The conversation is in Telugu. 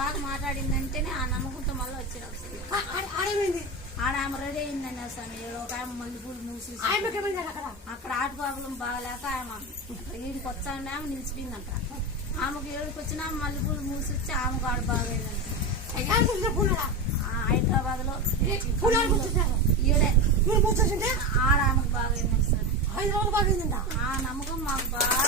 బాగా మాట్లాడిందంటేనే ఆ నమ్మకంతో మళ్ళీ వచ్చాడు. ఆడ ఆమె రెడీ అయిందని స్వామి. ఒక ఆమె మల్లెపూలు మూసి అక్కడ ఆటబాబులం బాగలేక ఆమె ఈడికి వచ్చాను ఆమె నిలిచిపోయిందంట. ఆమెకు ఏడుకి వచ్చినా మల్లెపూలు మూసి వచ్చి ఆమెకు ఆడ బాగైందంట. హైదరాబాద్ లో ఈడే ఆడ ఆమెకు బాగైందంట స్వామి. ఆ నమ్మకం మాకు బాగా